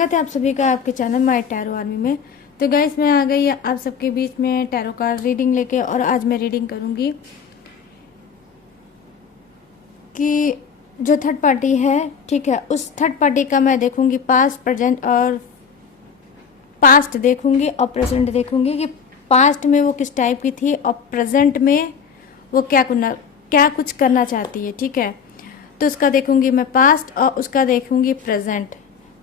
स्वागत है आप सभी का आपके चैनल माय टैरो आर्मी में। तो गाइस मैं आ गई आप सबके बीच में टैरो कार्ड रीडिंग लेके, और आज मैं रीडिंग करूंगी कि जो थर्ड पार्टी है, ठीक है, उस थर्ड पार्टी का मैं देखूंगी पास्ट, प्रेजेंट और पास्ट देखूंगी और प्रेजेंट देखूंगी कि पास्ट में वो किस टाइप की थी और प्रेजेंट में वो क्या कुछ करना चाहती है। ठीक है, तो उसका देखूंगी मैं पास्ट और उसका देखूंगी प्रेजेंट।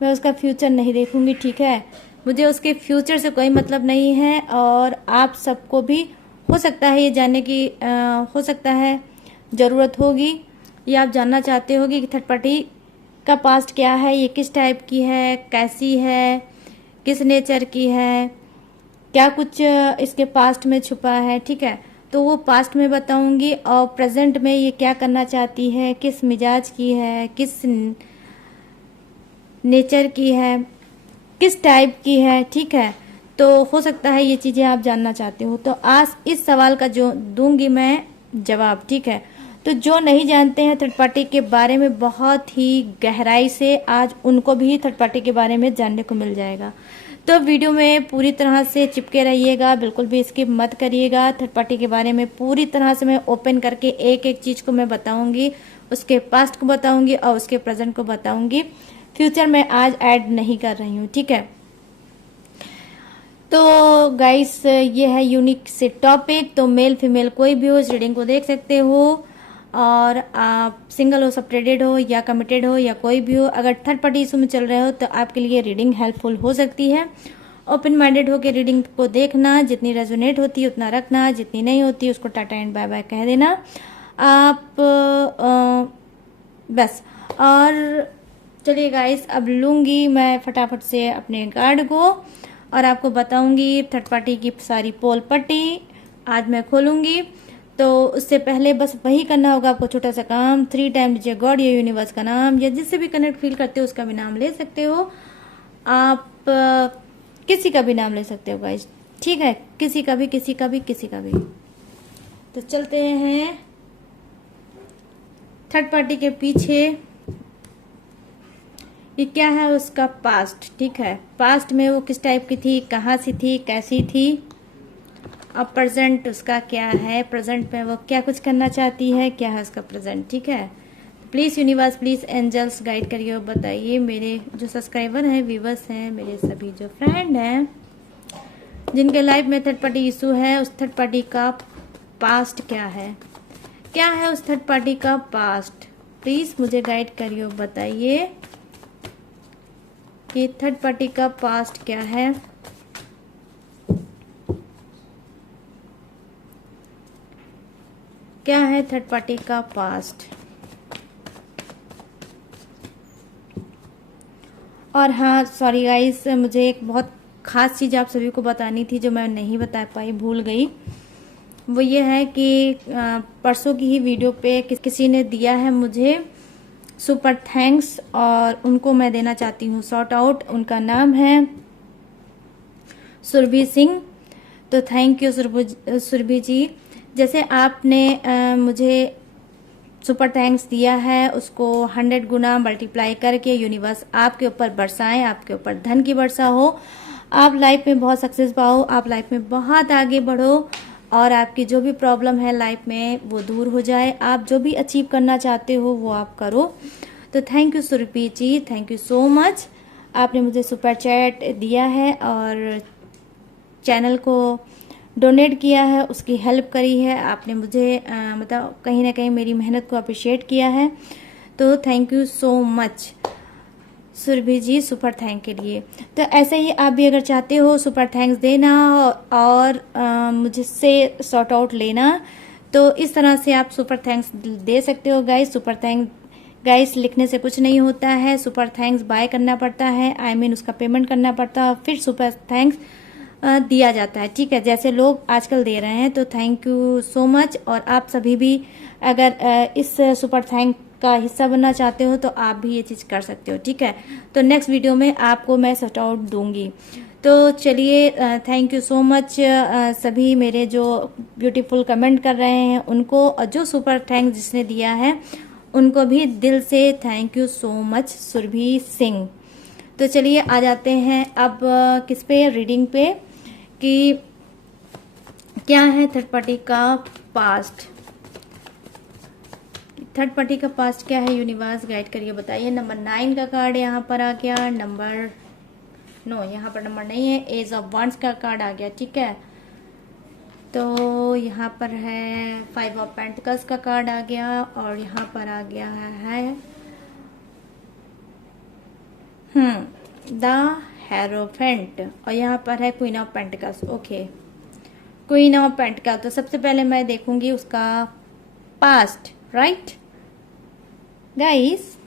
मैं उसका फ्यूचर नहीं देखूंगी। ठीक है, मुझे उसके फ्यूचर से कोई मतलब नहीं है, और आप सबको भी हो सकता है ये जानने की हो सकता है ज़रूरत होगी, या आप जानना चाहते होगी कि थर्ड पार्टी का पास्ट क्या है, ये किस टाइप की है, कैसी है, किस नेचर की है, क्या कुछ इसके पास्ट में छुपा है। ठीक है, तो वो पास्ट में बताऊंगी, और प्रेजेंट में ये क्या करना चाहती है, किस मिजाज की है, किस नेचर की है, किस टाइप की है। ठीक है, तो हो सकता है ये चीज़ें आप जानना चाहते हो, तो आज इस सवाल का जो दूंगी मैं जवाब। ठीक है, तो जो नहीं जानते हैं थर्ड पार्टी के बारे में बहुत ही गहराई से, आज उनको भी थर्ड पार्टी के बारे में जानने को मिल जाएगा। तो वीडियो में पूरी तरह से चिपके रहिएगा, बिल्कुल भी स्किप मत करिएगा। थर्ड पार्टी के बारे में पूरी तरह से मैं ओपन करके एक एक चीज़ को मैं बताऊंगी, उसके पास्ट को बताऊंगी और उसके प्रेजेंट को बताऊंगी। फ्यूचर में आज ऐड नहीं कर रही हूँ। ठीक है, तो गाइस ये है यूनिक से टॉपिक, तो मेल फीमेल कोई भी हो इस रीडिंग को देख सकते हो, और आप सिंगल हो, सेपरेटेड हो या कमिटेड हो या कोई भी हो, अगर थर्ड पार्टी इशू में चल रहे हो तो आपके लिए रीडिंग हेल्पफुल हो सकती है। ओपन माइंडेड होकर रीडिंग को देखना, जितनी रेजोनेट होती है उतना रखना, जितनी नहीं होती उसको टाटा एंड बाय बाय कह देना आप। बस, और चलिए गाइस अब लूँगी मैं फटाफट से अपने कार्ड को, और आपको बताऊंगी थर्ड पार्टी की सारी पोल पट्टी आज मैं खोलूंगी। तो उससे पहले बस वही करना होगा आपको, छोटा सा काम, 3 टाइम लीजिए गॉड या यूनिवर्स का नाम, या जिससे भी कनेक्ट फील करते हो उसका भी नाम ले सकते हो आप, किसी का भी नाम ले सकते हो गाइस। ठीक है, किसी का भी, किसी का भी, किसी का भी। तो चलते हैं थर्ड पार्टी के पीछे ये क्या है उसका पास्ट। ठीक है, पास्ट में वो किस टाइप की थी, कहाँ से थी, कैसी थी, अब प्रेजेंट उसका क्या है, प्रेजेंट में वो क्या कुछ करना चाहती है, क्या है उसका प्रेजेंट। ठीक है, please universe, please angels guide करिए और बताइए मेरे जो सब्सक्राइबर हैं, व्यूवर्स हैं, मेरे सभी जो फ्रेंड हैं जिनके लाइफ में थर्ड पार्टी इशू है, उस थर्ड पार्टी का पास्ट क्या है, क्या है उस थर्ड पार्टी का पास्ट। प्लीज़ मुझे गाइड करिए और बताइए कि थर्ड पार्टी का पास्ट क्या है, क्या है थर्ड पार्टी का पास्ट। और हाँ, सॉरी गाइस, मुझे एक बहुत खास चीज़ आप सभी को बतानी थी जो मैं नहीं बता पाई, भूल गई। वो ये है कि परसों की ही वीडियो पे किसी ने दिया है मुझे सुपर थैंक्स, और उनको मैं देना चाहती हूँ शॉर्ट आउट। उनका नाम है सुरभि सिंह। तो थैंक यू सुरभि जी। जैसे आपने मुझे सुपर थैंक्स दिया है, उसको 100 गुना मल्टीप्लाई करके यूनिवर्स आपके ऊपर बरसाएं, आपके ऊपर धन की वर्षा हो, आप लाइफ में बहुत सक्सेस पाओ, आप लाइफ में बहुत आगे बढ़ो, और आपकी जो भी प्रॉब्लम है लाइफ में वो दूर हो जाए, आप जो भी अचीव करना चाहते हो वो आप करो। तो thank you Surabhi ji, thank you so much. आपने मुझे सुपर चैट दिया है और चैनल को डोनेट किया है, उसकी हेल्प करी है आपने, मुझे मतलब कहीं ना कहीं मेरी मेहनत को अप्रिशिएट किया है। तो thank you so much Surabhi ji super thank के लिए। तो ऐसे ही आप भी अगर चाहते हो सुपर थैंक्स देना और मुझसे सॉर्ट आउट लेना, तो इस तरह से आप सुपर थैंक्स दे सकते हो गाइस। सुपर थैंक्स गाइस लिखने से कुछ नहीं होता है, सुपर थैंक्स बाय करना पड़ता है, I mean उसका पेमेंट करना पड़ता है, फिर सुपर थैंक्स दिया जाता है। ठीक है, जैसे लोग आजकल दे रहे हैं। तो थैंक यू सो मच। और आप सभी भी अगर इस सुपर थैंक का हिस्सा बनना चाहते हो तो आप भी ये चीज़ कर सकते हो। ठीक है, तो नेक्स्ट वीडियो में आपको मैं शॉर्ट आउट दूंगी। तो चलिए, थैंक यू सो मच सभी मेरे जो ब्यूटीफुल कमेंट कर रहे हैं उनको, और जो सुपर थैंक्स जिसने दिया है उनको भी दिल से thank you so much Surabhi Singh. तो चलिए आ जाते हैं अब किस पे, रीडिंग पे, कि क्या है थर्ड पार्टी का पास्ट। थर्ड पार्टी का पास्ट क्या है, यूनिवर्स गाइड करिए, बताइए। नंबर 9 का कार्ड यहाँ पर आ गया, यहाँ पर नंबर नहीं है, एज ऑफ वंस का कार्ड आ गया, ठीक है। तो यहाँ पर है 5 ऑफ पेंटिकल्स का कार्ड आ गया, और यहाँ पर आ गया है द हेरोफेंट, और यहाँ पर है queen of pentacles. Okay, queen of pentacle. तो सबसे पहले मैं देखूंगी उसका पास्ट, राइट गाइस,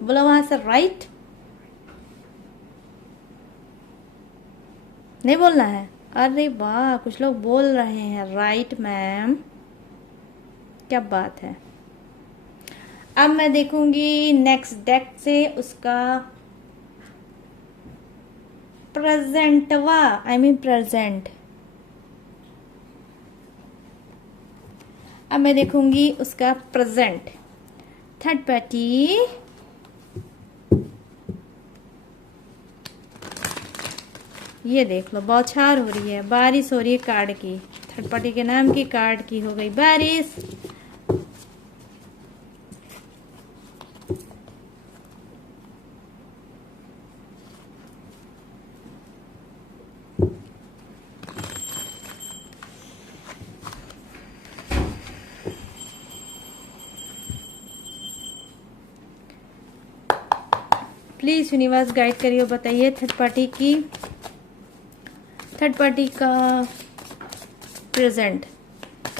बोलो वहां से राइट, नहीं बोलना है। अरे वाह, कुछ लोग बोल रहे हैं राइट मैम, क्या बात है। अब मैं देखूंगी नेक्स्ट डेक से उसका प्रेजेंटवा, आई मीन प्रेजेंट। अब मैं देखूंगी उसका प्रेजेंट। थर्ड पार्टी ये देख लो, बौछार हो रही है, बारिश हो रही है कार्ड की। थर्ड पार्टी के नाम की कार्ड की हो गई बारिश। प्लीज यूनिवर्स गाइड करिए, बताइए थर्ड पार्टी का प्रेजेंट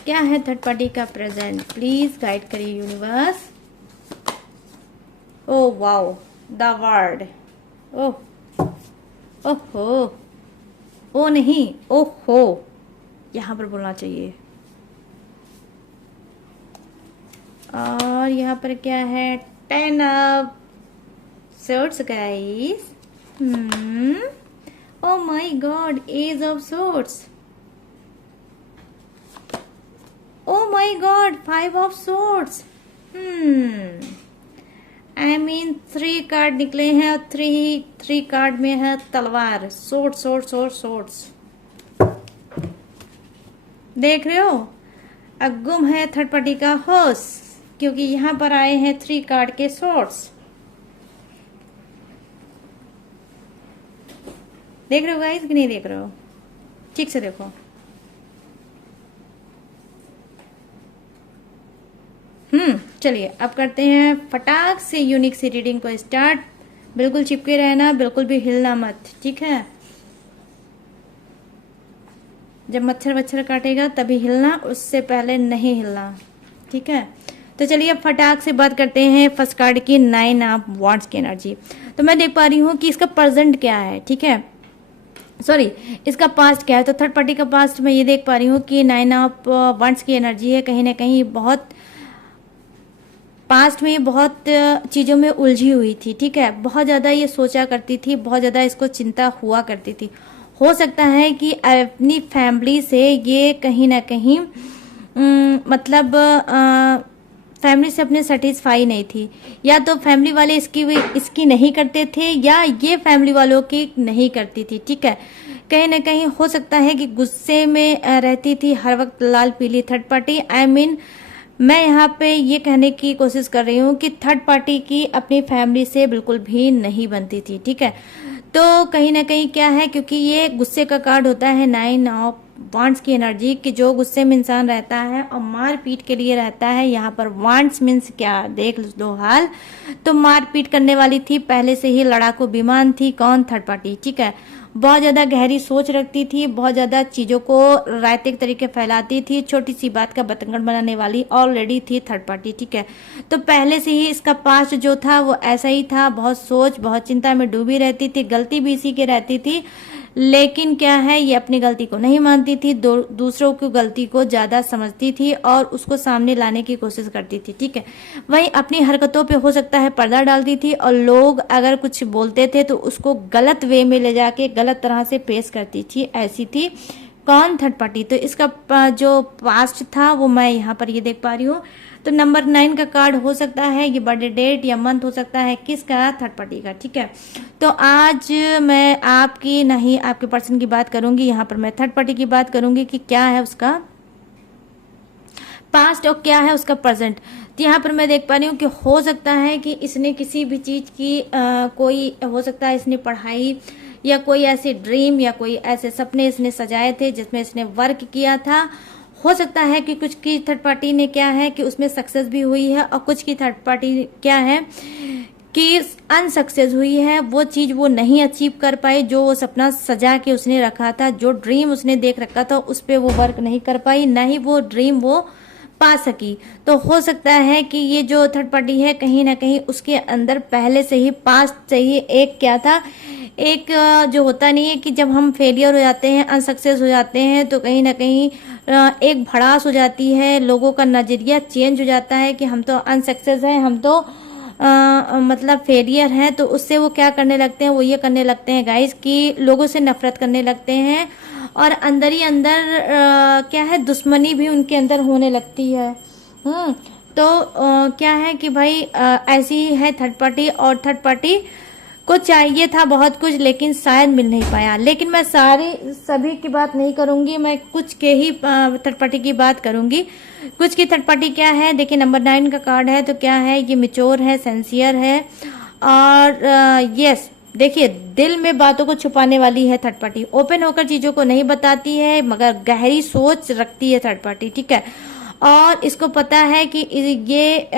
क्या है। थर्ड पार्टी का प्रेजेंट प्लीज गाइड करिए universe. Oh wow, the word, oh, ओहो, ओ नहीं, ओहो, यहाँ पर बोलना चाहिए। और यहाँ पर क्या है, 10 of swords guys। Oh my god, ace of swords। Oh my god, 5 of swords। I mean 3 card निकले हैं, और 3 कार्ड में है तलवार, swords। देख रहे हो, अगुम है थर्ड पार्टी का होस, क्योंकि यहाँ पर आए हैं 3 कार्ड के swords। देख रहे हो गाइस कि नहीं देख रहे हो, ठीक से देखो। चलिए अब करते हैं फटाक से यूनिक सी रीडिंग को स्टार्ट। बिल्कुल चिपके रहना, बिल्कुल भी हिलना मत, ठीक है। जब मच्छर काटेगा तभी हिलना, उससे पहले नहीं हिलना, ठीक है। तो चलिए अब फटाक से बात करते हैं फर्स्ट कार्ड की, 9 ऑफ वांड्स की एनर्जी। तो मैं देख पा रही हूँ कि इसका प्रेजेंट क्या है, ठीक है, सॉरी इसका पास्ट क्या है। तो थर्ड पार्टी का पास्ट मैं ये देख पा रही हूँ कि 9 ऑफ वांड्स की एनर्जी है। कहीं ना कहीं बहुत पास्ट में बहुत चीज़ों में उलझी हुई थी, ठीक है। बहुत ज़्यादा ये सोचा करती थी, बहुत ज़्यादा इसको चिंता हुआ करती थी। हो सकता है कि अपनी फैमिली से ये कहीं ना कहीं मतलब फैमिली से अपने सेटिस्फाई नहीं थी, या तो फैमिली वाले इसकी नहीं करते थे, या ये फैमिली वालों की नहीं करती थी, ठीक है। कहीं ना कहीं हो सकता है कि गुस्से में रहती थी हर वक्त लाल पीली थर्ड पार्टी। आई मीन मैं यहाँ पे ये कहने की कोशिश कर रही हूँ कि थर्ड पार्टी की अपनी फैमिली से बिल्कुल भी नहीं बनती थी, ठीक है। तो कहीं ना कहीं क्या है, क्योंकि ये गुस्से का कार्ड होता है 9 ऑफ वांड्स की एनर्जी, कि जो गुस्से में इंसान रहता है और मार पीट के लिए रहता है। यहाँ पर वांड्स मीन्स क्या, देख लो हाल। तो मार पीट करने वाली थी, पहले से ही लड़ाकू विमान थी, कौन, थर्ड पार्टी, ठीक है। बहुत ज़्यादा गहरी सोच रखती थी, बहुत ज़्यादा चीज़ों को रायतिक तरीके फैलाती थी, छोटी सी बात का बतंगड़ बनाने वाली ऑलरेडी थी थर्ड पार्टी, ठीक है। तो पहले से ही इसका पास्ट जो था वो ऐसा ही था, बहुत सोच, बहुत चिंता में डूबी रहती थी, गलती भी इसी की रहती थी। लेकिन क्या है, ये अपनी गलती को नहीं मानती थी, दूसरों की गलती को ज़्यादा समझती थी और उसको सामने लाने की कोशिश करती थी, ठीक है। वहीं अपनी हरकतों पे हो सकता है पर्दा डालती थी, और लोग अगर कुछ बोलते थे तो उसको गलत वे में ले जाके गलत तरह से पेश करती थी, ऐसी थी कौन? Third party. तो इसका जो पास्ट था वो मैं यहाँ पर ये देख पा रही हूँ। तो नंबर 9 का कार्ड हो सकता है ये बर्थडे डेट या मंथ हो सकता है किसका? थर्ड पार्टी का। ठीक है, तो आज मैं आपकी नहीं आपके पर्सन की बात करूंगी। यहाँ पर मैं थर्ड पार्टी की बात करूंगी कि क्या है उसका पास्ट और क्या है उसका प्रेजेंट। तो यहाँ पर मैं देख पा रही हूँ कि हो सकता है कि इसने किसी भी चीज की कोई हो सकता है इसने पढ़ाई या कोई ऐसी ड्रीम या कोई ऐसे सपने इसने सजाए थे जिसमें इसने वर्क किया था। हो सकता है कि कुछ की थर्ड पार्टी ने क्या है कि उसमें सक्सेस भी हुई है और कुछ की थर्ड पार्टी क्या है कि अनसक्सेस हुई है। वो चीज वो नहीं अचीव कर पाई जो वो सपना सजा के उसने रखा था, जो ड्रीम उसने देख रखा था उस पर वो वर्क नहीं कर पाई, ना ही वो ड्रीम वो पा सकी। तो हो सकता है कि ये जो थर्ड पार्टी है कहीं ना कहीं उसके अंदर पहले से ही पास्ट से ही एक क्या था, एक जो होता नहीं है कि जब हम फेलियर हो जाते हैं अनसक्सेस हो जाते हैं तो कहीं ना कहीं एक भड़ास हो जाती है, लोगों का नजरिया चेंज हो जाता है कि हम तो अनसक्सेस हैं, हम तो मतलब फेलियर हैं। तो उससे वो क्या करने लगते हैं, वो ये करने लगते हैं गाइस कि लोगों से नफरत करने लगते हैं और अंदर ही अंदर क्या है दुश्मनी भी उनके अंदर होने लगती है। तो क्या है कि भाई ऐसी है थर्ड पार्टी और थर्ड पार्टी को चाहिए था बहुत कुछ लेकिन शायद मिल नहीं पाया। लेकिन मैं सभी की बात नहीं करूंगी, मैं कुछ के ही थर्ड पार्टी की बात करूंगी। कुछ की थर्ड पार्टी क्या है, देखिए नंबर 9 का कार्ड है तो क्या है ये मैच्योर है, सिंसियर है और यस देखिए दिल में बातों को छुपाने वाली है थर्ड पार्टी, ओपन होकर चीजों को नहीं बताती है मगर गहरी सोच रखती है थर्ड पार्टी। ठीक है, और इसको पता है कि ये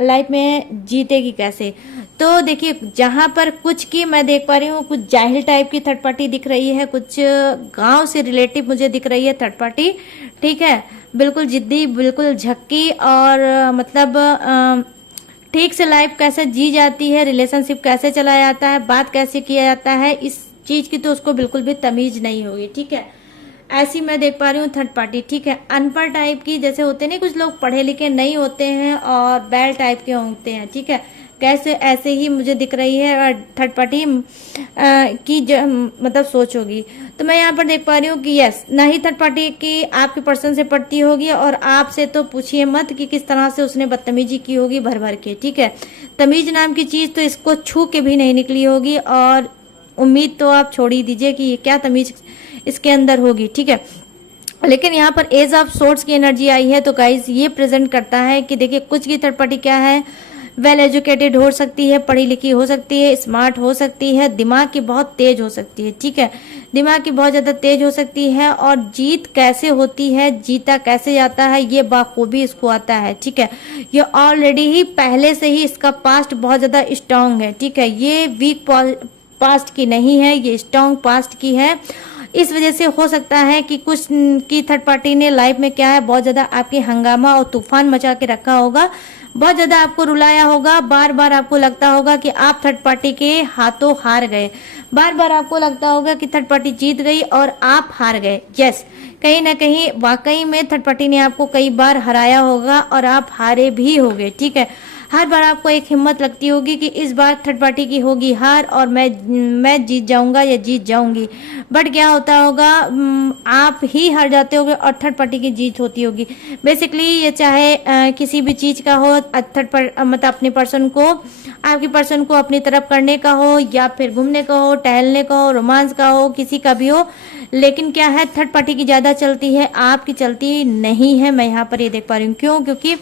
लाइफ में जीतेगी कैसे। तो देखिए जहां पर कुछ की मैं देख पा रही हूँ कुछ जाहिल टाइप की थर्ड पार्टी दिख रही है, कुछ गांव से रिलेटिव मुझे दिख रही है थर्ड पार्टी। ठीक है, बिल्कुल जिद्दी, बिल्कुल झक्की और मतलब ठीक से लाइफ कैसे जी जाती है, रिलेशनशिप कैसे चलाया जाता है, बात कैसे किया जाता है, इस चीज की तो उसको बिल्कुल भी तमीज नहीं होगी। ठीक है, ऐसी मैं देख पा रही हूँ थर्ड पार्टी। ठीक है, अनपढ़ टाइप की जैसे होते नहीं कुछ लोग पढ़े लिखे नहीं होते हैं और बैल टाइप के होते हैं। ठीक है, कैसे ऐसे ही मुझे दिख रही है और थर्ड पार्टी की जो मतलब सोच होगी। तो मैं यहाँ पर देख पा रही हूँ कि यस ना ही थर्ड पार्टी की आपके पर्सन से पड़ती होगी और आपसे तो पूछिए मत कि किस तरह से उसने बदतमीजी की होगी भर भर के। ठीक है, तमीज नाम की चीज तो इसको छू के भी नहीं निकली होगी और उम्मीद तो आप छोड़ ही दीजिए कि ये क्या तमीज इसके अंदर होगी। ठीक है, लेकिन यहाँ पर एज ऑफ सोर्ट्स की एनर्जी आई है तो गाइज ये प्रेजेंट करता है कि देखिए कुछ की थर्ड पार्टी क्या है, वेल एजुकेटेड हो सकती है, पढ़ी लिखी हो सकती है, स्मार्ट हो सकती है, दिमाग की बहुत तेज हो सकती है। ठीक है, दिमाग की बहुत ज्यादा तेज हो सकती है और जीत कैसे होती है, जीता कैसे जाता है ये बाखूबी इसको आता है। ठीक है, ये ऑलरेडी ही पहले से ही इसका पास्ट बहुत ज्यादा स्ट्रांग है। ठीक है, ये वीक पास्ट की नहीं है, ये स्ट्रांग पास्ट की है। इस वजह से हो सकता है कि कुछ की थर्ड पार्टी ने लाइफ में क्या है बहुत ज्यादा आपकी हंगामा और तूफान मचा के रखा होगा, बहुत ज्यादा आपको रुलाया होगा, बार बार आपको लगता होगा कि आप थर्ड पार्टी के हाथों हार गए, बार बार आपको लगता होगा कि थर्ड पार्टी जीत गई और आप हार गए। यस, कहीं ना कहीं वाकई में थर्ड पार्टी ने आपको कई बार हराया होगा और आप हारे भी होगे। ठीक है, हर बार आपको एक हिम्मत लगती होगी कि इस बार थर्ड पार्टी की होगी हार और मैं जीत जाऊंगा या जीत जाऊंगी, बट क्या होता होगा आप ही हार जाते होगे और थर्ड पार्टी की जीत होती होगी। बेसिकली ये चाहे किसी भी चीज का हो, थर्ड मतलब अपने पर्सन को आपके पर्सन को अपनी तरफ करने का हो या फिर घूमने का हो, टहलने का हो, रोमांस का हो, किसी का भी हो, लेकिन क्या है थर्ड पार्टी की ज्यादा चलती है, आपकी चलती नहीं है। मैं यहाँ पर ये देख पा रही हूँ क्यों, क्योंकि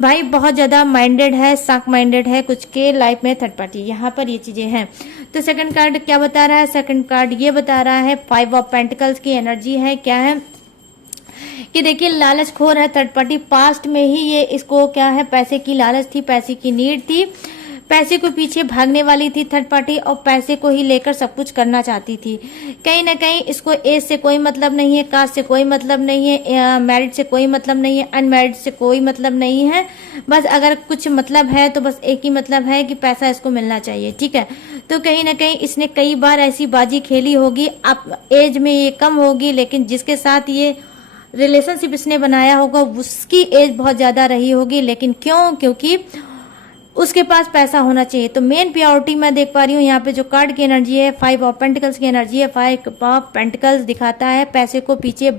भाई बहुत ज्यादा माइंडेड है, शार्प माइंडेड है कुछ के लाइफ में थर्ड पार्टी, यहाँ पर ये चीजें हैं। तो सेकंड कार्ड क्या बता रहा है, सेकंड कार्ड ये बता रहा है 5 ऑफ पेंटिकल्स की एनर्जी है। क्या है कि देखिए लालच खोर है थर्ड पार्टी, पास्ट में ही ये इसको क्या है पैसे की लालच थी, पैसे की नीड थी, पैसे को पीछे भागने वाली थी थर्ड पार्टी और पैसे को ही लेकर सब कुछ करना चाहती थी। कहीं ना कहीं इसको एज से कोई मतलब नहीं है, कास्ट से कोई मतलब नहीं है, मैरिड से कोई मतलब नहीं है, अनमैरिड से कोई मतलब नहीं है, बस अगर कुछ मतलब है तो बस एक ही मतलब है कि पैसा इसको मिलना चाहिए। ठीक है, तो कहीं ना कहीं इसने कई बार ऐसी बाजी खेली होगी, अब एज में ये कम होगी लेकिन जिसके साथ ये रिलेशनशिप इसने बनाया होगा उसकी एज बहुत ज्यादा रही होगी। लेकिन क्यों, क्योंकि उसके पास पैसा होना चाहिए। तो मेन प्रायोरिटी मैं देख पा रही हूँ यहाँ पे जो कार्ड की एनर्जी है, 5 ऑफ पेंटिकल्स की एनर्जी है। 5 ऑफ पेंटिकल्स दिखाता है पैसे को पीछे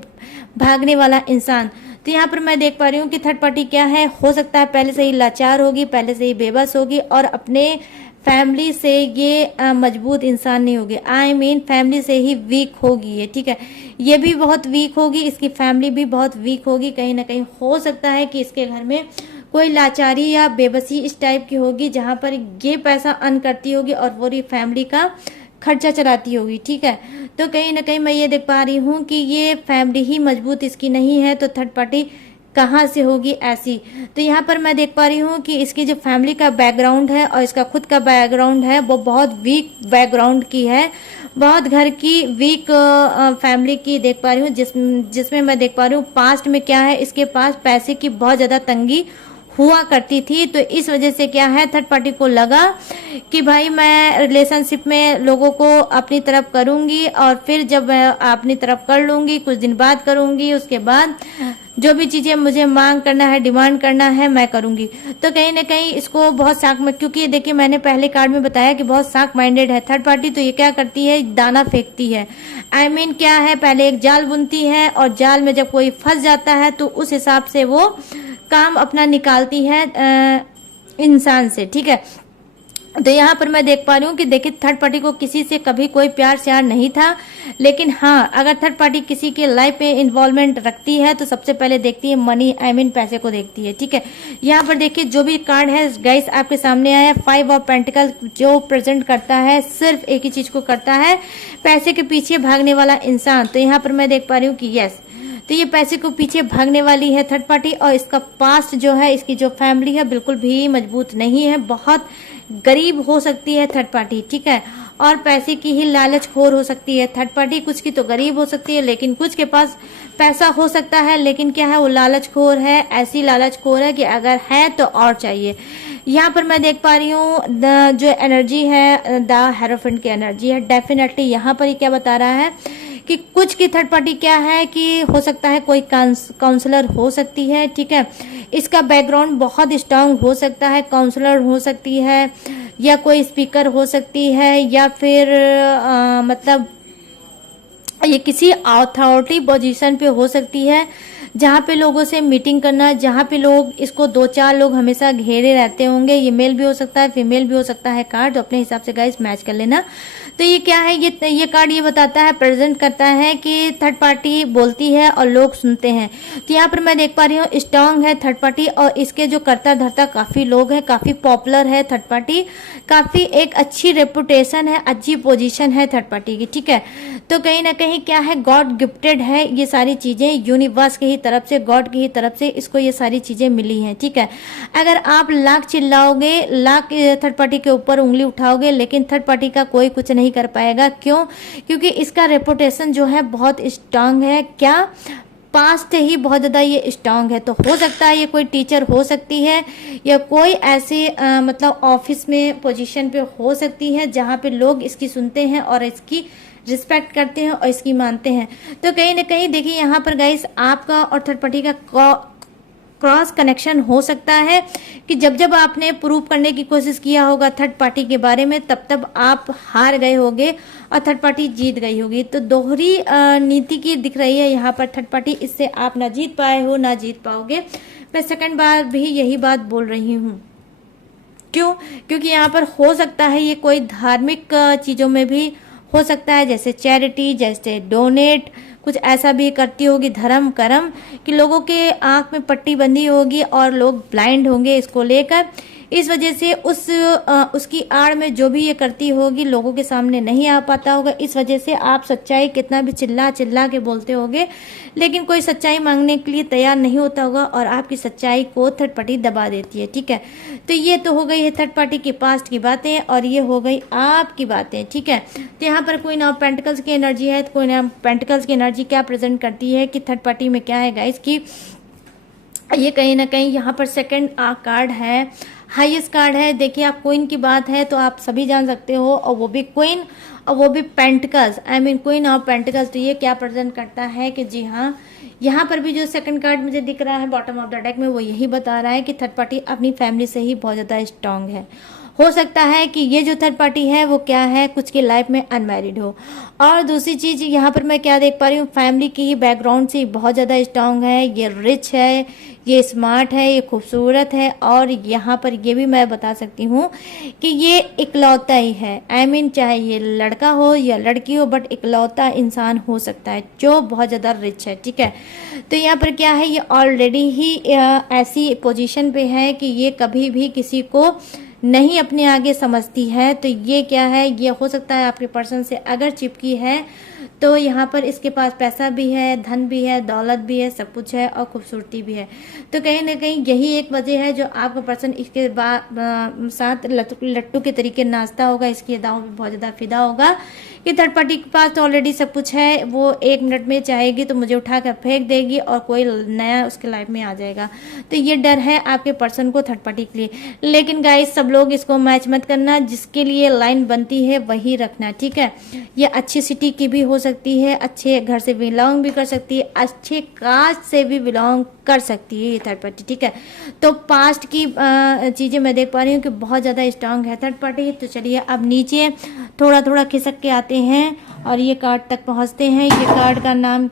भागने वाला इंसान। तो यहाँ पर मैं देख पा रही हूँ कि थर्ड पार्टी क्या है, हो सकता है पहले से ही लाचार होगी, पहले से ही बेबस होगी और अपने फैमिली से ये मजबूत इंसान नहीं होगी। आई मीन फैमिली से ही वीक होगी ये, ठीक है। ये भी बहुत वीक होगी, इसकी फैमिली भी बहुत वीक होगी। कहीं ना कहीं हो सकता है कि इसके घर में कोई लाचारी या बेबसी इस टाइप की होगी जहां पर ये पैसा अर्न करती होगी और पूरी फैमिली का खर्चा चलाती होगी, ठीक है। तो कहीं ना कहीं मैं ये देख पा रही हूँ कि ये फैमिली ही मजबूत इसकी नहीं है, तो थर्ड पार्टी कहाँ से होगी ऐसी। तो यहाँ पर मैं देख पा रही हूँ कि इसकी जो फैमिली का बैकग्राउंड है और इसका खुद का बैकग्राउंड है वो बहुत वीक बैकग्राउंड की है, बहुत घर की वीक फैमिली की देख पा रही हूँ, जिसमें मैं देख पा रही हूँ पास्ट में क्या है, इसके पास पैसे की बहुत ज़्यादा तंगी हुआ करती थी। तो इस वजह से क्या है, थर्ड पार्टी को लगा कि भाई मैं रिलेशनशिप में लोगों को अपनी तरफ करूंगी और फिर जब मैं अपनी तरफ कर लूंगी, कुछ दिन बाद करूंगी, उसके बाद जो भी चीजें मुझे मांग करना है, डिमांड करना है, मैं करूंगी। तो कहीं ना कहीं इसको बहुत शाक में, क्योंकि देखिए मैंने पहले कार्ड में बताया कि बहुत शाक माइंडेड है थर्ड पार्टी। तो ये क्या करती है, दाना फेंकती है। आई मीन क्या है, पहले एक जाल बुनती है और जाल में जब कोई फंस जाता है तो उस हिसाब से वो काम अपना निकालती है इंसान से, ठीक है। तो यहाँ पर मैं देख पा रही हूँ कि देखिए थर्ड पार्टी को किसी से कभी कोई प्यार श्यार नहीं था, लेकिन हाँ अगर थर्ड पार्टी किसी के लाइफ में इन्वॉल्वमेंट रखती है तो सबसे पहले देखती है मनी, आई मीन पैसे को देखती है, ठीक है। यहाँ पर देखिए जो भी कार्ड है गाइस आपके सामने आया, 5 ऑफ पेंटिकल जो प्रेजेंट करता है सिर्फ एक ही चीज को करता है, पैसे के पीछे भागने वाला इंसान। तो यहाँ पर मैं देख पा रही हूँ कि यस, तो ये पैसे को पीछे भागने वाली है थर्ड पार्टी और इसका पास्ट जो है, इसकी जो फैमिली है बिल्कुल भी मजबूत नहीं है, बहुत गरीब हो सकती है थर्ड पार्टी, ठीक है। और पैसे की ही लालच खोर हो सकती है थर्ड पार्टी, कुछ की तो गरीब हो सकती है लेकिन कुछ के पास पैसा हो सकता है, लेकिन क्या है वो लालच खोर है, ऐसी लालच खोर है कि अगर है तो और चाहिए। यहाँ पर मैं देख पा रही हूँ जो एनर्जी है द हेरोफेंट की एनर्जी है। डेफिनेटली यहाँ पर ही क्या बता रहा है कि कुछ की थर्ड पार्टी क्या है कि हो सकता है कोई काउंसलर हो सकती है, ठीक है। इसका बैकग्राउंड बहुत स्ट्रांग हो सकता है, काउंसलर हो सकती है या कोई स्पीकर हो सकती है या फिर मतलब ये किसी अथॉरिटी पोजीशन पे हो सकती है जहाँ पे लोगों से मीटिंग करना, जहाँ पे लोग इसको 2-4 लोग हमेशा घेरे रहते होंगे। ये मेल भी हो सकता है, फीमेल भी हो सकता है कार्ड, तो अपने हिसाब से गाइस मैच कर लेना। तो ये क्या है, ये कार्ड ये बताता है, प्रेजेंट करता है कि थर्ड पार्टी बोलती है और लोग सुनते हैं। तो यहाँ पर मैं देख पा रही हूँ स्ट्रांग है थर्ड पार्टी और इसके जो करता धरता काफी लोग हैं, काफी पॉपुलर है थर्ड पार्टी, काफी एक अच्छी रेपुटेशन है, अच्छी पोजीशन है थर्ड पार्टी की, ठीक है। तो कहीं ना कहीं क्या है, गॉड गिफ्टेड है ये सारी चीजें, यूनिवर्स की ही तरफ से, गॉड की ही तरफ से इसको ये सारी चीजें मिली हैं, ठीक है। अगर आप लाख चिल्लाओगे, लाख थर्ड पार्टी के ऊपर उंगली उठाओगे, लेकिन थर्ड पार्टी का कोई कुछ नहीं कर पाएगा। क्यों? क्योंकि इसका रेपुटेशन जो है बहुत स्ट्रांग है। क्या? पास्ट ही बहुत ज़्यादा ये स्ट्रांग है। तो हो सकता है ये कोई टीचर हो सकती है या कोई ऐसे मतलब ऑफिस में पोजीशन पे हो सकती है जहाँ पे लोग इसकी सुनते हैं और इसकी रिस्पेक्ट करते हैं और इसकी मानते हैं। तो कहीं ना कहीं देखिए यहाँ पर गाइस आपका और थर्ड पार्टी का क्रॉस कनेक्शन हो सकता है कि जब जब आपने प्रूव करने की कोशिश किया होगा थर्ड पार्टी के बारे में, तब तब आप हार गए होगे और थर्ड पार्टी जीत गई होगी। तो दोहरी नीति की दिख रही है यहाँ पर थर्ड पार्टी, इससे आप ना जीत पाए हो ना जीत पाओगे। मैं सेकंड बार भी यही बात बोल रही हूँ। क्यों? क्योंकि यहाँ पर हो सकता है ये कोई धार्मिक चीजों में भी हो सकता है, जैसे चैरिटी, जैसे डोनेट, कुछ ऐसा भी करती होगी, धर्म कर्म, कि लोगों के आंख में पट्टी बंधी होगी और लोग ब्लाइंड होंगे इसको लेकर। इस वजह से उसकी आड़ में जो भी ये करती होगी लोगों के सामने नहीं आ पाता होगा। इस वजह से आप सच्चाई कितना भी चिल्ला चिल्ला के बोलते होगे, लेकिन कोई सच्चाई मांगने के लिए तैयार नहीं होता होगा और आपकी सच्चाई को थर्ड पार्टी दबा देती है, ठीक है। तो ये तो हो गई है थर्ड पार्टी की पास्ट की बातें और ये हो गई आपकी बातें, ठीक है। तो यहाँ पर कोई ना पेंटिकल्स की एनर्जी है, तो कोई ना पेंटिकल्स की एनर्जी क्या प्रेजेंट करती है कि थर्ड पार्टी में क्या है गाइस की ये कहीं ना कहीं यहाँ पर सेकंड कार्ड है, हाईएस्ट कार्ड है। देखिए आप क्वीन की बात है तो आप सभी जान सकते हो, और वो भी क्वीन और वो भी pentacles, I mean queen of pentacles. तो ये क्या प्रेजेंट करता है कि जी हाँ, यहाँ पर भी जो सेकंड कार्ड मुझे दिख रहा है बॉटम ऑफ द डेक में, वो यही बता रहा है कि थर्ड पार्टी अपनी फैमिली से ही बहुत ज़्यादा स्ट्रांग है। हो सकता है कि ये जो थर्ड पार्टी है वो क्या है, कुछ की लाइफ में अनमैरिड हो। और दूसरी चीज यहाँ पर मैं क्या देख पा रही हूँ, फैमिली की ही बैकग्राउंड से बहुत ज़्यादा स्ट्रांग है, ये रिच है, ये स्मार्ट है, ये खूबसूरत है। और यहाँ पर ये भी मैं बता सकती हूँ कि ये इकलौता ही है, आई मीन चाहे ये लड़का हो या लड़की हो, बट इकलौता इंसान हो सकता है जो बहुत ज़्यादा रिच है। ठीक है, तो यहाँ पर क्या है, ये ऑलरेडी ही ऐसी पोजीशन पे है कि ये कभी भी किसी को नहीं अपने आगे समझती है। तो ये क्या है, ये हो सकता है आपके पर्सन से अगर चिपकी है तो यहाँ पर इसके पास पैसा भी है, धन भी है, दौलत भी है, सब कुछ है और खूबसूरती भी है। तो कहीं ना कहीं यही एक वजह है जो आपका पर्सन इसके बाद साथ लट्टू के तरीके नाचता होगा, इसकी अदाओं पे बहुत ज़्यादा फिदा होगा कि थर्ड पार्टी के पास तो ऑलरेडी सब कुछ है, वो 1 मिनट में चाहेगी तो मुझे उठा कर फेंक देगी और कोई नया उसके लाइफ में आ जाएगा। तो ये डर है आपके पर्सन को थर्ड पार्टी के लिए। लेकिन गाइस सब लोग इसको मैच मत करना, जिसके लिए लाइन बनती है वही रखना। ठीक है, ये अच्छी सिटी की भी हो सकती है, अच्छे घर से बिलोंग भी कर सकती है, अच्छे कास्ट से भी बिलोंग कर सकती है ये थर्ड पार्टी। ठीक है, तो पास्ट की चीज़ें मैं देख पा रही हूँ कि बहुत ज़्यादा स्ट्रांग है थर्ड पार्टी। तो चलिए अब नीचे थोड़ा थोड़ा खिसक के आते हैं और ये कार्ड तक पहुँचते हैं। ये कार्ड का नाम,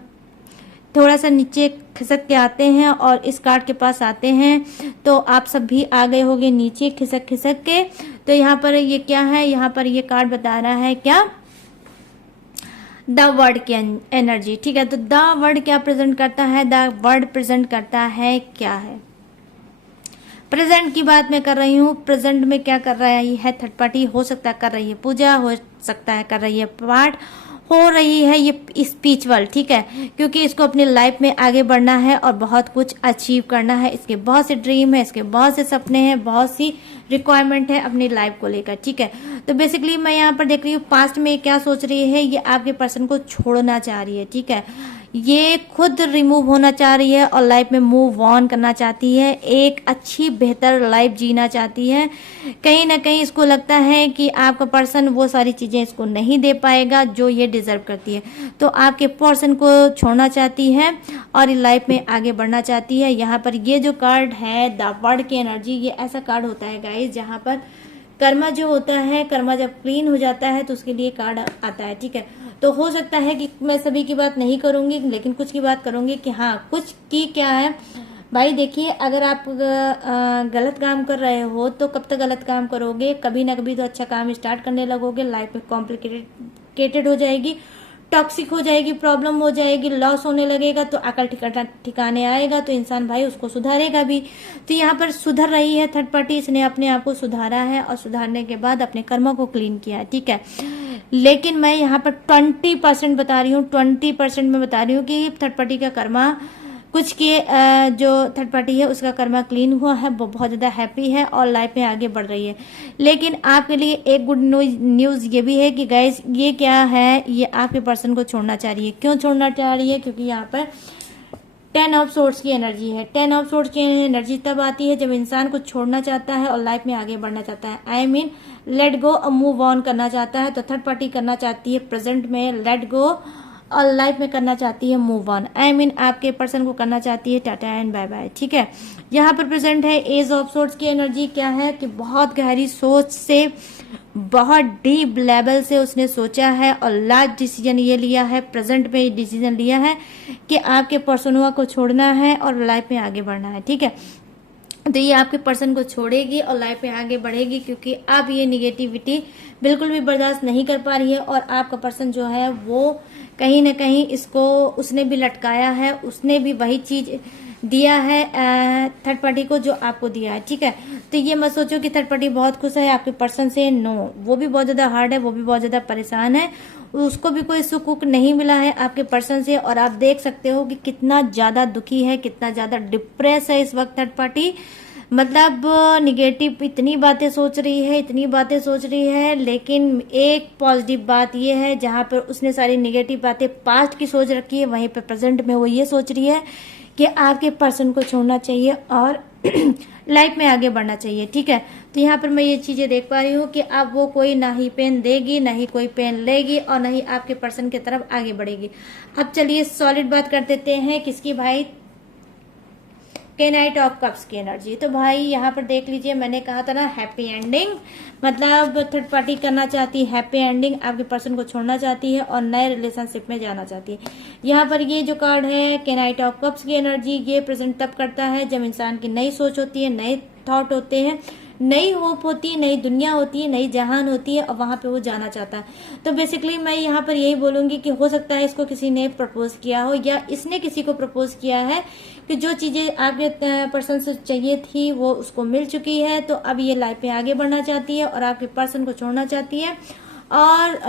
थोड़ा सा नीचे खिसक के आते हैं और इस कार्ड के पास आते हैं। तो आप सब भी आ गए होंगे नीचे खिसक खिसक के। तो यहाँ पर ये क्या है, यहाँ पर ये कार्ड बता रहा है क्या, द वर्ड की एनर्जी। ठीक है, तो द वर्ड क्या प्रेजेंट करता है, द वर्ड प्रेजेंट करता है क्या है, प्रेजेंट की बात मैं कर रही हूँ। प्रेजेंट में क्या कर रहा है थर्ड पार्टी, हो सकता है कर रही है पूजा, हो सकता है कर रही है पाठ, हो रही है ये स्पिरिचुअल। ठीक है, क्योंकि इसको अपनी लाइफ में आगे बढ़ना है और बहुत कुछ अचीव करना है। इसके बहुत से ड्रीम है, इसके बहुत से सपने हैं, बहुत सी रिक्वायरमेंट है अपनी लाइफ को लेकर। ठीक है, तो बेसिकली मैं यहाँ पर देख रही हूँ पास्ट में क्या सोच रही है, ये आपके पर्सन को छोड़ना चाह रही है। ठीक है, ये खुद रिमूव होना चाह रही है और लाइफ में मूव ऑन करना चाहती है, एक अच्छी बेहतर लाइफ जीना चाहती है। कहीं ना कहीं इसको लगता है कि आपका पर्सन वो सारी चीज़ें इसको नहीं दे पाएगा जो ये डिजर्व करती है। तो आपके पर्सन को छोड़ना चाहती है और लाइफ में आगे बढ़ना चाहती है। यहाँ पर ये जो कार्ड है द वर्ड की एनर्जी, ये ऐसा कार्ड होता है गाइस जहाँ पर कर्मा जो होता है, कर्मा जब क्लीन हो जाता है तो उसके लिए कार्ड आता है। ठीक है, तो हो सकता है कि मैं सभी की बात नहीं करूंगी लेकिन कुछ की बात करूंगी कि हाँ कुछ की क्या है भाई। देखिए, अगर आप गलत काम कर रहे हो तो कब तक गलत काम करोगे, कभी ना कभी तो अच्छा काम स्टार्ट करने लगोगे, लाइफ में कॉम्प्लिकेटेड हो जाएगी, टॉक्सिक हो जाएगी, प्रॉब्लम हो जाएगी, लॉस होने लगेगा, तो अकल ठिकाने आएगा तो इंसान भाई उसको सुधारेगा भी। तो यहाँ पर सुधर रही है थर्ड पार्टी, इसने अपने आप को सुधारा है और सुधारने के बाद अपने कर्मों को क्लीन किया है। ठीक है, लेकिन मैं यहाँ पर 20% बता रही हूँ, 20% में बता रही हूँ कि थर्ड पार्टी का कर्मा कुछ के जो थर्ड पार्टी है उसका कर्मा क्लीन हुआ है, वो बहुत ज़्यादा हैप्पी है और लाइफ में आगे बढ़ रही है। लेकिन आपके लिए एक गुड न्यूज़ ये भी है कि गाइस ये क्या है, ये आपके पर्सन को छोड़ना चाह रही है। क्यों छोड़ना चाह रही है, क्योंकि यहाँ पर 10 ऑफ सोर्ड्स की एनर्जी है। 10 ऑफ सोर्ड्स की एनर्जी तब आती है जब इंसान को छोड़ना चाहता है और लाइफ में आगे बढ़ना चाहता है, आई मीन लेट गो और मूव ऑन करना चाहता है। तो थर्ड पार्टी करना चाहती है प्रेजेंट में लेट गो और लाइफ में करना चाहती है मूव ऑन, आई मीन आपके पर्सन को करना चाहती है टाटा एंड बाय बाय। ठीक है, यहाँ पर प्रेजेंट है एज ऑफ सोर्ड्स की एनर्जी। क्या है कि बहुत गहरी सोच से, बहुत डीप लेवल से उसने सोचा है और लास्ट डिसीजन ये लिया है, प्रेजेंट में डिसीजन लिया है कि आपके पर्सनवा को छोड़ना है और लाइफ में आगे बढ़ना है। ठीक है, तो ये आपके पर्सन को छोड़ेगी और लाइफ में आगे बढ़ेगी क्योंकि अब ये निगेटिविटी बिल्कुल भी बर्दाश्त नहीं कर पा रही है और आपका पर्सन जो है वो कहीं ना कहीं इसको उसने भी लटकाया है, उसने भी वही चीज दिया है थर्ड पार्टी को जो आपको दिया है। ठीक है, तो ये मत सोचो कि थर्ड पार्टी बहुत खुश है आपके पर्सन से, नो, वो भी बहुत ज्यादा हार्ड है, वो भी बहुत ज्यादा परेशान है, उसको भी कोई सुख नहीं मिला है आपके पर्सन से। और आप देख सकते हो कि कितना ज्यादा दुखी है, कितना ज्यादा डिप्रेस है इस वक्त थर्ड पार्टी, मतलब निगेटिव इतनी बातें सोच रही है, इतनी बातें सोच रही है। लेकिन एक पॉजिटिव बात ये है, जहां पर उसने सारी निगेटिव बातें पास्ट की सोच रखी है, वहीं पर प्रेजेंट में वो ये सोच रही है कि आपके पर्सन को छोड़ना चाहिए और लाइफ में आगे बढ़ना चाहिए। ठीक है, तो यहाँ पर मैं ये चीजें देख पा रही हूँ कि अब वो कोई ना ही पेन देगी, ना ही कोई पेन लेगी, और ना ही आपके पर्सन की तरफ आगे बढ़ेगी। अब चलिए सॉलिड बात कर देते हैं किसकी भाई, के नाइट ऑफ कप्स की एनर्जी। तो भाई यहाँ पर देख लीजिए, मैंने कहा था ना हैप्पी एंडिंग, मतलब थर्ड पार्टी करना चाहती है हैप्पी एंडिंग, आपके पर्सन को छोड़ना चाहती है और नए रिलेशनशिप में जाना चाहती है। यहाँ पर ये जो कार्ड है के नाइट ऑफ कप्स की एनर्जी, ये प्रेजेंट तब करता है जब इंसान की नई सोच होती है, नए थॉट होते हैं, नई होप होती है, नई दुनिया होती है, नई जहान होती है, और वहां पे वो जाना चाहता है। तो बेसिकली मैं यहाँ पर यही बोलूंगी कि हो सकता है इसको किसी ने प्रपोज किया हो, या इसने किसी को प्रपोज किया है कि जो चीजें आपके पर्सन से चाहिए थी वो उसको मिल चुकी है, तो अब ये लाइफ में आगे बढ़ना चाहती है और आपके पर्सन को छोड़ना चाहती है, और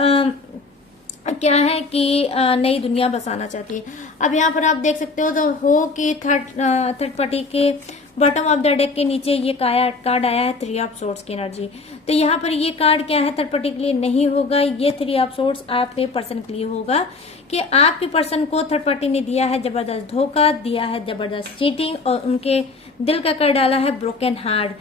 क्या है कि नई दुनिया बसाना चाहती है। अब यहाँ पर आप देख सकते हो तो हो कि थर्ड पार्टी के बॉटम ऑफ द डेक के नीचे ये कार्ड आया है थ्री ऑफ सोर्ड्स की एनर्जी। तो यहाँ पर ये कार्ड क्या है, थर्ड पार्टी के लिए नहीं होगा, ये थ्री ऑफ सोर्ड्स आपके पर्सन के लिए होगा कि आपके पर्सन को थर्ड पार्टी ने दिया है जबरदस्त धोखा, दिया है जबरदस्त चीटिंग, और उनके दिल का कर डाला है ब्रोकन हार्ट।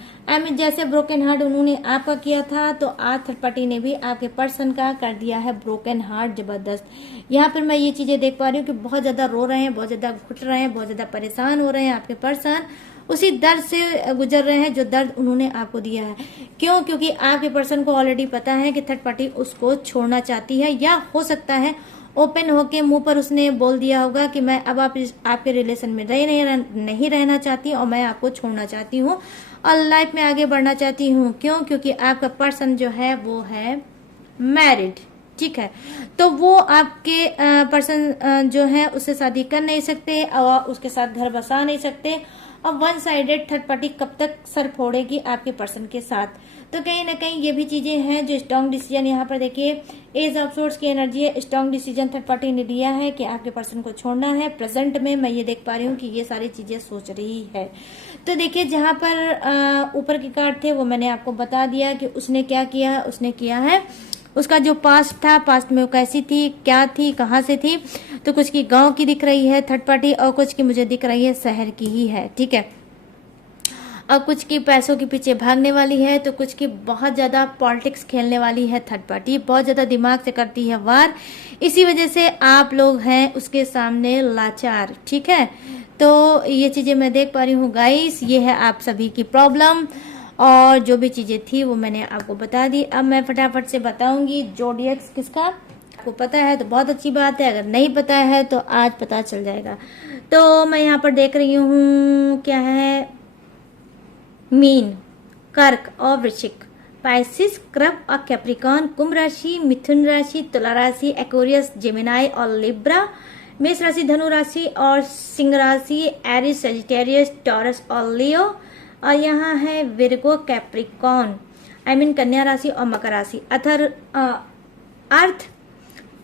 जैसे ब्रोकन हार्ट उन्होंने आपका किया था, तो आज थर्ड पार्टी ने भी आपके पर्सन का कर दिया है ब्रोकन हार्ट जबरदस्त। यहाँ पर मैं ये चीजें देख पा रही हूँ कि बहुत ज्यादा रो रहे हैं, बहुत ज्यादा घुट रहे हैं, बहुत ज्यादा परेशान हो रहे हैं आपके पर्सन, उसी दर्द से गुजर रहे हैं जो दर्द उन्होंने आपको दिया है। क्यों? क्योंकि आपके पर्सन को ऑलरेडी पता है कि थर्ड पार्टी उसको छोड़ना चाहती है, या हो सकता है ओपन होके मुंह पर उसने बोल दिया होगा कि मैं अब आपके रिलेशन में नहीं रहना चाहती और मैं आपको छोड़ना चाहती हूँ और लाइफ में आगे बढ़ना चाहती हूँ। क्यों? क्योंकि आपका पर्सन जो है वो है मैरिड। ठीक है, तो वो आपके पर्सन जो है उससे शादी कर नहीं सकते और उसके साथ घर बसा नहीं सकते, और वन साइडेड थर्ड पार्टी कब तक सर फोड़ेगी आपके पर्सन के साथ। तो कहीं ना कहीं ये भी चीजें हैं जो स्ट्रॉन्ग डिसीजन, यहाँ पर देखिए एज ऑफ सोर्ड्स की एनर्जी है, स्ट्रॉन्ग डिसीजन थर्ड पार्टी ने लिया है कि आपके पर्सन को छोड़ना है। प्रेजेंट में मैं ये देख पा रही हूँ कि ये सारी चीजें सोच रही है। तो देखिए जहां पर ऊपर के कार्ड थे वो मैंने आपको बता दिया कि उसने क्या किया है, उसने किया है उसका जो पास्ट था, पास्ट में वो कैसी थी, क्या थी, कहाँ से थी। तो कुछ की गांव की दिख रही है थर्ड पार्टी, और कुछ की मुझे दिख रही है शहर की ही है। ठीक है, और कुछ की पैसों के पीछे भागने वाली है, तो कुछ की बहुत ज्यादा पॉलिटिक्स खेलने वाली है थर्ड पार्टी, बहुत ज्यादा दिमाग से करती है वार। इसी वजह से आप लोग हैं उसके सामने लाचार। ठीक है, तो ये चीजें मैं देख पा रही हूँ गाइस, ये है आप सभी की प्रॉब्लम, और जो भी चीजें थी वो मैंने आपको बता दी। अब मैं फटाफट से बताऊंगी जोडियक्स किसका, आपको पता है तो बहुत अच्छी बात है, अगर नहीं पता है तो आज पता चल जाएगा। तो मैं यहाँ पर देख रही हूँ क्या है, मीन, कर्क और वृश्चिक, पाइसिस, क्रब और कैप्रिकॉन, कुंभ राशि, मिथुन राशि, तुला राशि, एक्वेरियस, जेमिनाई और लिब्रा, मेष राशि, धनु राशि और सिंह राशि, एरिस, सजिटेरियस, टॉरस और लियो, और यहाँ है विर्गो, कैप्रिकॉन, कन्या राशि और मकर राशि, अर्थ,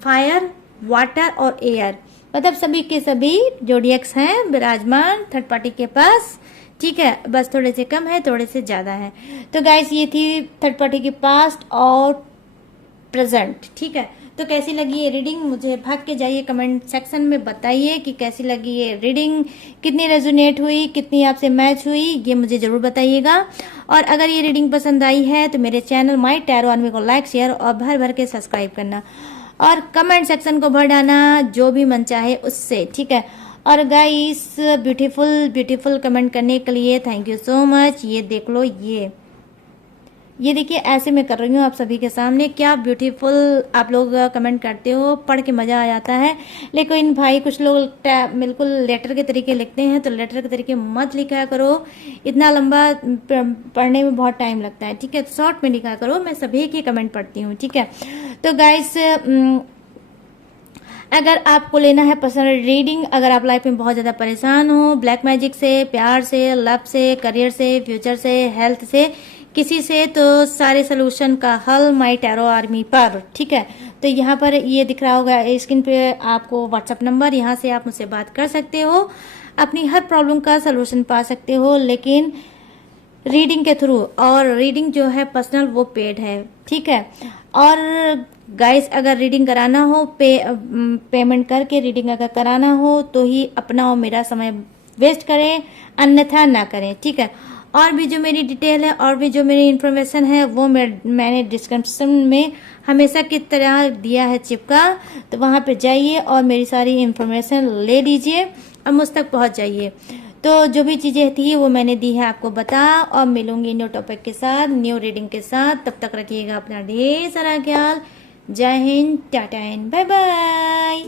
फायर, वाटर और एयर, मतलब सभी के सभी जोडियक्स हैं विराजमान थर्ड पार्टी के पास। ठीक है, बस थोड़े से कम है, थोड़े से ज्यादा है। तो गाइस ये थी थर्ड पार्टी की पास्ट और प्रेजेंट। ठीक है, तो कैसी लगी ये रीडिंग मुझे भाग के जाइए कमेंट सेक्शन में बताइए कि कैसी लगी ये रीडिंग, कितनी रेजोनेट हुई, कितनी आपसे मैच हुई, ये मुझे जरूर बताइएगा। और अगर ये रीडिंग पसंद आई है तो मेरे चैनल माय टैरो आर्मी को लाइक, शेयर और भर भर के सब्सक्राइब करना, और कमेंट सेक्शन को भर डालना जो भी मन चाहे उससे। ठीक है, और गाइस ब्यूटीफुल कमेंट करने के लिए थैंक यू सो मच। ये देख लो, ये देखिए ऐसे मैं कर रही हूँ आप सभी के सामने, क्या ब्यूटीफुल आप लोग कमेंट करते हो, पढ़ के मजा आ जाता है। लेकिन भाई कुछ लोग बिल्कुल लेटर के तरीके लिखते हैं, तो लेटर के तरीके मत लिखा करो, इतना लंबा पढ़ने में बहुत टाइम लगता है। ठीक है, शॉर्ट में लिखा करो, मैं सभी की कमेंट पढ़ती हूँ। ठीक है, तो गाइस अगर आपको लेना है पर्सनल रीडिंग, अगर आप लाइफ में बहुत ज्यादा परेशान हो, ब्लैक मैजिक से, प्यार से, लव से, करियर से, फ्यूचर से, हेल्थ से, किसी से, तो सारे सोल्यूशन का हल माय टैरो आर्मी पर। ठीक है, तो यहाँ पर ये दिख रहा होगा स्क्रीन पे आपको व्हाट्सएप नंबर, यहाँ से आप मुझसे बात कर सकते हो, अपनी हर प्रॉब्लम का सोल्यूशन पा सकते हो, लेकिन रीडिंग के थ्रू। और रीडिंग जो है पर्सनल वो पेड है। ठीक है, और गाइस अगर रीडिंग कराना हो पेमेंट करके रीडिंग अगर कराना हो तो ही अपना और मेरा समय वेस्ट करें, अन्यथा ना करें, ठीक है। और भी जो मेरी डिटेल है और भी जो मेरी इन्फॉर्मेशन है वो मैंने डिस्क्रिप्शन में हमेशा की तरह दिया है चिपका, तो वहाँ पे जाइए और मेरी सारी इन्फॉर्मेशन ले लीजिए और मुझ तक पहुँच जाइए। तो जो भी चीज़ें थी वो मैंने दी है आपको बता, और मिलूंगी न्यू टॉपिक के साथ, न्यू रीडिंग के साथ। तब तक रखिएगा अपना ढेर सारा ख्याल। जय हिंद, टाटा एंड बाय बाय।